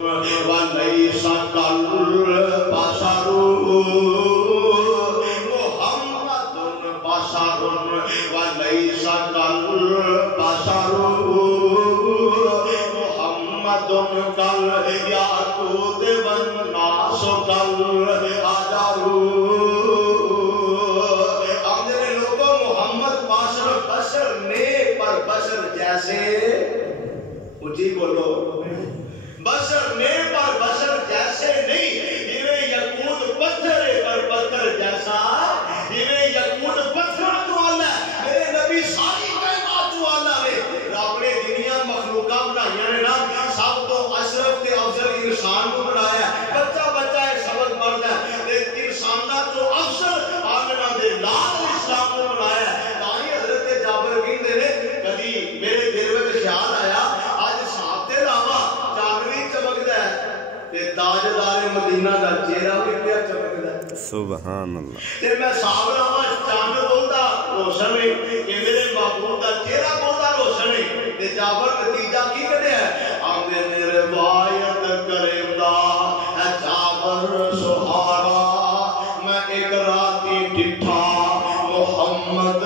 وَلَيْسَ كَالْبَشَرُ مُحَمَّدٌ بَشَرٌ وَلَيْسَ كَالْبَشَرُ مُحَمَّدٌ كَالْيَاقُوتِ وَالنَّاسُ كَالْحَجَرِ بشر نے پر بشر جیسے اونچی بولو بشر نے پر بشر جیسے نہیں یقود پتھر پر پتھر جیسا یقود پتھر تو اللہ میرے نبی ساری کائنات تو اللہ نے رب نے دنیا مخلوقات بنایا نے نا سب تو اشرف تے افضل انسان کو بنایا بچہ بچہ ایک سبق پڑھتا ہے انسان دا تو افضل آمنہ دے لال اسلام کو بنایا کدی میرے دل میں خیال آیا آج صاحب تے لاوا چاندنی چمکدا ہے تے تاجدار مدینہ دا چہرہ بھی کیا چمکدا ہے سبحان اللہ تے میں صاحب لاوا چاند بولدا روشن ہے کہ میرے محبوب دا چہرہ بولدا روشن ہے تے جابر نتیجہ کی کڈیا ہے آندے نے روایت کریندا اے جابر سہارا میں ایک راتی ڈٹھا محمد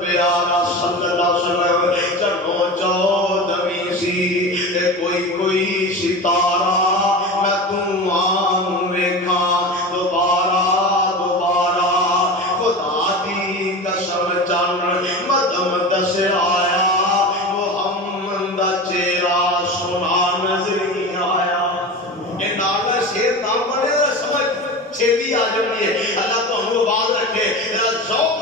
پیارا صلی اللہ علیہ وسلم چڑھو چودھویں سی تے کوئی ستارہ میں تمام ویکھا دوبارہ خدا دی قسم چن مدم دس آیا محمد دا چہرہ سونا نظر نہیں آیا یہ نالا شیر نام بنے سمجھ چھتی آ جاتی ہے اللہ تو ہم کو باز رکھے ذوق